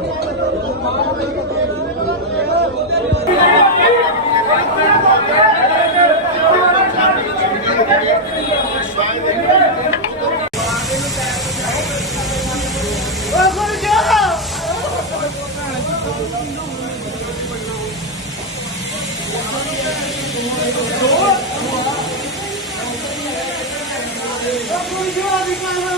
Oh, my God,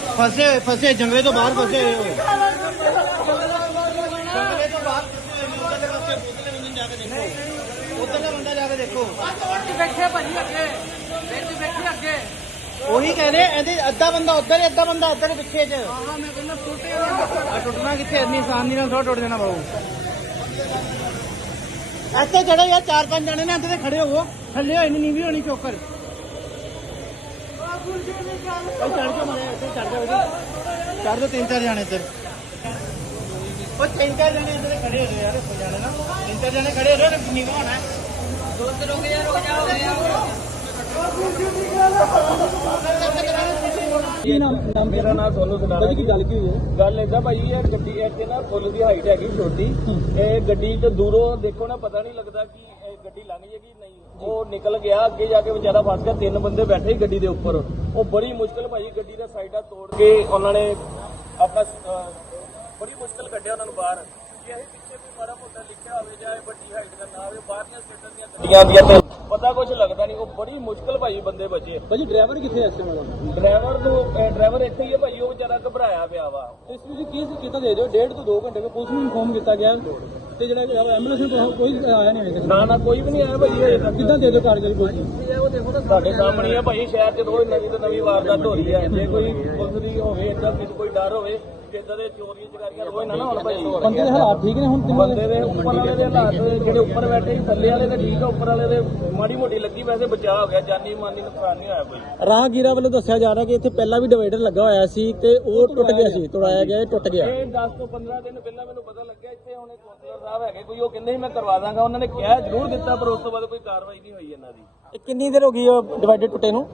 ਫਸੇ ਫਸੇ ਜੰਗਲੇ ਤੋਂ ਬਾਹਰ ਫਸੇ ਹੋਏ ਹੋ। ਜੰਗਲੇ ਤੋਂ ਬਾਹਰ ਫਸੇ ਹੋਏ ਨੇ, ਉੱਧਰਲੇ ਪਾਸੇ ਬੋਤਲੇ ਨੂੰ ਜਾ ਕੇ ਦੇਖੋ। ਉੱਧਰਲਾ ਬੰਦਾ ਜਾ ਕੇ ਦੇਖੋ। ਬੈਠੇ ਭਾਜੀ ਅੱਗੇ ਵਿੱਚ ਬੈਠੇ ਅੱਗੇ ਉਹੀ ਕਹਿੰਦੇ ਇਹਦੇ ਅੱਧਾ ਬੰਦਾ ਉੱਧਰ ਅੱਧਾ ਬੰਦਾ ਇੱਧਰ ਪਿੱਛੇ 'ਚ। ਹਾਂ ਮੈਂ ਕਹਿੰਦਾ ਟੁੱਟੇ ਆ ਟੁੱਟਣਾ ਕਿੱਥੇ ਇੰਨੀ ਆਸਾਨ ਨਹੀਂ ਨਾਲ ਥੋੜਾ ਟੁੱਟ ਜਾਣਾ ਬਾਬੂ ਇੱਥੇ ਚੜੋ ਯਾਰ ਚਾਰ ਪੰਜ ਜਣੇ ਨੇ ਇੱਥੇ ਖੜੇ ਹੋਵੋ। ਥੱਲੇ ਹੋਏ ਨਹੀਂ ਨੀਵੀਂ ਹੋਣੀ ਚੋਕਰ। ਉਹ ਚੜ ਕੇ ਮਾਰੇ ਇੱਥੇ ਚੜ ਜਾਓ ਇੱਧਰ। ਚੜ ਜਾਓ ਤਿੰਨ ਚਾਰ ਜਣੇ ਇੱਧਰ। ਉਹ ਤਿੰਨ ਚਾਰ ਜਣੇ ਇੱਧਰ ਖੜੇ ਹੋ ਜਾਓ ਯਾਰ ਹੋ ਜਾਣੇ ਨਾ। ਤਿੰਨ ਚਾਰ ਜਣੇ ਖੜੇ ਹੋ ਜਾਓ ਨੀਵਾਂ ਹੋਣਾ ਹੈ। ਰੁਕ ਜਾ ਰੁਕ ਜਾ ਹੋ ਗਿਆ ਕੀ ਨਾਮ ਨਾਮ ਮੇਰਾ ਨਾਮ ਸੋਨੂ ਸਦਾਰਾ ਕੀ ਗੱਲ ਕੀ ਹੋਈ ਹੈ? ਗੱਲ ਏਦਾਂ ਭਾਈ ਇਹ ਗੱਡੀ ਇੱਥੇ ਨਾ ਫੁੱਲ ਦੀ ਹਾਈਟ ਹੈਗੀ ਛੋਟੀ। ਇਹ ਗੱਡੀ ਤੇ ਦੂਰੋਂ ਦੇਖੋ ਨਾ ਪਤਾ ਨਹੀਂ ਲੱਗਦਾ ਕਿ ਇਹ ਗੱਡੀ ਲੰਘ ਜੇਗੀ ਨਹੀਂ। ਉਹ ਨਿਕਲ ਗਿਆ ਅੱਗੇ ਜਾ ਕੇ ਵਿਚਾਰਾ ਫਸ ਗਿਆ ਤਿੰਨ ਬੰਦੇ ਬੈਠੇ ਗੱਡੀ ਦੇ ਉੱਪਰ। ਉਹ ਬੜੀ ਮੁਸ਼ਕਲ ਭਾਈ ਗੱਡੀ ਦਾ ਸਾਈਡਾਂ ਤੋੜ ਕੇ ਉਹਨਾਂ ਨੇ ਆਪਣਾ ਬੜੀ ਮੁਸ਼ਕਲ ਕੱਢਿਆ ਉਹਨਾਂ ਨੂੰ ਬਾਹਰ। ਜੇ ਅਸੀਂ ਪਿੱਛੇ ਵੀ ਮਾੜਾ ਮੋਟਾ ਲਿਖਿਆ ਹੋਵੇ ਜਾਂ ਇਹ ਵੱਡੀ ਹਾਈਟ ਦਾ ਨਾ ਹੋਵੇ ਬਾਹਰਲੀਆਂ ਸਟੇਟਾਂ ਦੀਆਂ ਗੱਡੀਆਂ ਦੀਆਂ ਤੇ ਨਹੀਂ ਉਹ ਬੜੀ ਮੁਸ਼ਕਲ ਭਾਈ ਬੰਦੇ ਬਚੇ। ਭਾਜੀ ਡਰਾਈਵਰ ਕਿੱਥੇ ਐ ਇਸ ਡਰਾਈਵਰ ਨੂੰ ਡਰਾਈਵਰ ਇੱਥੇ ਹੀ ਹੈ ਭਾਈ ਉਹ ਵਿਚਾਰਾ ਘਬਰਾਇਆ ਪਿਆ ਵਾ। ਇਸ ਵਿੱਚ ਕੇਸ ਕੀਤਾ ਦੇ ਦਿਓ? ਡੇਢ ਤੋਂ 2 ਘੰਟੇ ਪੁਲਿਸ ਨੂੰ ਇਨਫੋਰਮ ਕੀਤਾ ਗਿਆ। ਤੇ ਜਿਹੜਾ ਐਂਬੂਲੈਂਸ ਨੂੰ ਕੋਈ- ਕੋਈ ਆਇਆ ਨਹੀਂ ਹੋਏਗਾ ਨਾ ਨਾ ਕੋਈ ਵੀ ਨਹੀਂ ਆਇਆ ਭਾਈ ਹਜੇ ਤੱਕ ਕਿੱਦਾਂ ਦੇ ਦਿਓ ਕਾਰਗਰੀ ਪੁਲਿਸ ਤੁਹਾਡੇ ਸਾਹਮਣੇ ਹੈ ਭਾਈ ਸ਼ਹਿਰ 'ਚ ਰੋਜ਼ ਨਵੀਂ ਤੋਂ ਨਵੀਂ ਵਾਰਦਾਤ ਹੋ ਰਹੀ ਹੈ ਜੇ ਕੋਈ ਪੁਲਿਸ ਦੀ ਹੋਵੇ ਇਦਾਂ ਕਿਸੇ ਕੋਈ ਡਰ ਹੋਵੇ ਇਦਾਂ ਦੇ ਚੋਰੀਆਂ ਚਕਾਰੀਆਂ ਰੋਜ਼ ਨਾ ਨਾ ਹੋਣ ਭਾਈ। ਬੰਦੇ ਦੇ ਹਾਲਾਤ ਠੀਕ ਨੇ ਹੁਣ ਤਿੰਨਾਂ ਬੰਦੇ ਦੇ ਉੱਪਰ ਵਾਲੇ ਦੇ ਹਾਲਾਤ ਜਿਹੜੇ ਉੱਪਰ ਬੈਠੇ ਥੱਲੇ ਵਾਲੇ ਦੇ ਠੀਕ ਆ ਉੱਪਰ ਵਾਲੇ ਦੇ ਮਾੜੀ ਮੋਟੀ ਲੱਗੀ ਵੈਸੇ। ਬਚਾਅ ਹੋ ਗਿਆ ਜਾਨੀ ਮਾਨੀ ਨੁਕਸਾਨ ਨਹੀਂ ਹੋਇਆ ਕੋਈ। ਰਾਹਗੀਰਾਂ ਵੱਲੋਂ ਦੱਸਿਆ ਜਾ ਰਿਹਾ ਕਿ ਇੱਥੇ ਪਹਿਲਾਂ ਵੀ ਡਿਵਾਈਡਰ ਲੱਗਾ ਹੋਇਆ ਸੀ ਤੇ ਉਹ ਟੁੱਟ ਗਿਆ ਸੀ ਤੁੜਾਇਆ ਗਿਆ ਇਹ ਟੁੱਟ ਗਿਆ। ਇਹ 10 ਤੋਂ 15 ਦਿਨ ਪਹਿਲਾਂ ਮੈਨੂੰ ਪਤਾ ਲੱਗਿਆ ਇੱਥੇ ਹੁਣ ਕੌਂਸਲਰ ਸਾਹਿਬ ਹੈਗੇ ਕੋਈ ਉਹ ਕਹਿੰਦੇ ਸੀ ਮੈਂ ਕਰਵਾ ਦਾਂਗਾ ਉਹਨਾਂ ਨੇ ਕਿਹਾ ਜ਼ਰੂਰ ਦਿੱਤਾ ਪਰ ਉਸ ਤੋਂ ਬਾਅਦ ਕੋਈ ਕਾਰਵਾਈ ਨਹੀਂ ਹੋਈ ਇਹਨਾਂ ਦੀ। ਇਹ ਕਿੰਨੀ ਦੇਰ ਹੋ ਗਈ ਉਹ ਡਿਵਾਈਡਰ ਟੁੱਟੇ ਨੂੰ?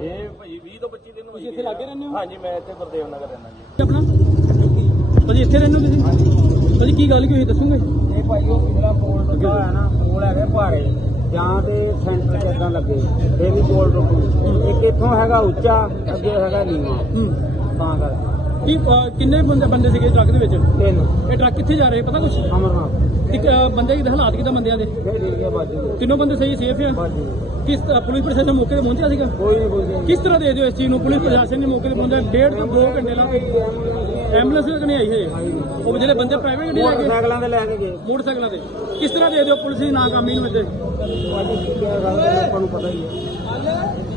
ਇਹ ਭਾਈ 20 ਤੋਂ 25 ਦਿਨ ਹੋਈ ਇੱਥੇ ਲੱਗੇ ਰਹਿੰਦੇ ਹੋ? ਹਾਂਜੀ ਮੈਂ ਇੱਥੇ ਗੁਰਦੇਵ ਨਗਰ ਰਹਿਣਾ ਜੀ। ਆਪਣਾ? ਭਾਜੀ ਇੱਥੇ ਰਹਿੰਦੇ ਹੋ ਤੁਸੀਂ ਭਾਜੀ ਕੀ ਗੱਲ ਕੀ ਹੋਈ ਦੱਸੋਗੇ? ਇਹ ਭਾਈ ਉਹ ਪਿਛਲਾ ਪੋਲ ਲੱਗਾ ਹੋਇਆ ਨਾ ਪੋਲ ਹੈਗੇ ਭਾਰੇ। ਜਾਂ ਤੇ ਸੈਂਟਰ ਚ ਲੱਗੇ ਇਹ ਵੀ ਪੋਲ ਰੁਕੂ। ਇੱਕ ਇੱਥੋਂ ਹੈਗਾ ਉੱਚਾ ਅੱਗੇ ਹੈਗਾ ਨੀਵਾਂ। ਤਾਂ ਕਰਕੇ। ਕੀ ਅਹ, ਕਿੰਨੇ ਬੰਦੇ ਬੰਦੇ ਸੀਗੇ ਟਰੱਕ ਦੇ ਵਿੱਚ? ਤਿੰਨ। ਇਹ ਟਰੱਕ ਕਿੱਥੇ ਜਾ ਰਹੇ ਪਤਾ ਕੁਛ? ਅਮਰਨਾਥ ਇੱਕ ਅਹ, ਬੰਦੇ ਦੇ ਹਾਲਾਤ ਕਿਦਾਂ ਬੰਦਿਆਂ ਦੇ? ਬਾਜੀ। ਤਿੰਨੋਂ ਬੰਦੇ ਸਹੀ ਸੇਫ ਆ? ਬਾਜੀ। ਕਿਸ ਤਰ੍ਹਾਂ ਪੁਲਿਸ ਪ੍ਰਸ਼ਾਸਨ ਮੌਕੇ ਤੇ ਪਹੁੰਚਿਆ ਸੀਗਾ? ਕੋਈ ਨਹੀਂ ਕੋਈ ਨਹੀਂ ਕਿਸ ਤਰ੍ਹਾਂ ਦੇ ਦਿਓ ਇਸ ਚੀਜ਼ ਨੂੰ? ਪੁਲਿਸ ਪ੍ਰਸ਼ਾਸਨ ਨੇ ਮੌਕੇ ਤੇ ਪਹੁੰਚਿਆ ਡੇਢ ਤੋਂ 2 ਘੰਟੇ ਲਾ ਐਂਬੂਲੈਂਸ ਤੱਕ ਨਹੀਂ ਆਈ ਹੈ ਉਹ ਜਿਹੜੇ ਬੰਦੇ ਪ੍ਰਾਈਵੇਟ ਗੱਡੀ ਲੈ ਕੇ ਮੋਟਰਸਾਈਕਲਾਂ ਤੇ ਲੈ ਕੇ ਗਏ। ਮੋਟਰਸਾਈਕਲਾਂ ਤੇ। ਕਿਸ ਤਰ੍ਹਾਂ ਦੇ ਦਿਓ ਪੁਲਿਸ ਦੀ ਨਾਕਾਮੀ ਨੂੰ ਇੱਥੇ? ਬਾਜੀ ਕੀ ਕਹਿ ਸਕਦੇ ਆਪਾਂ ਨੂੰ ਪਤਾ ਹੀ ਹੈ।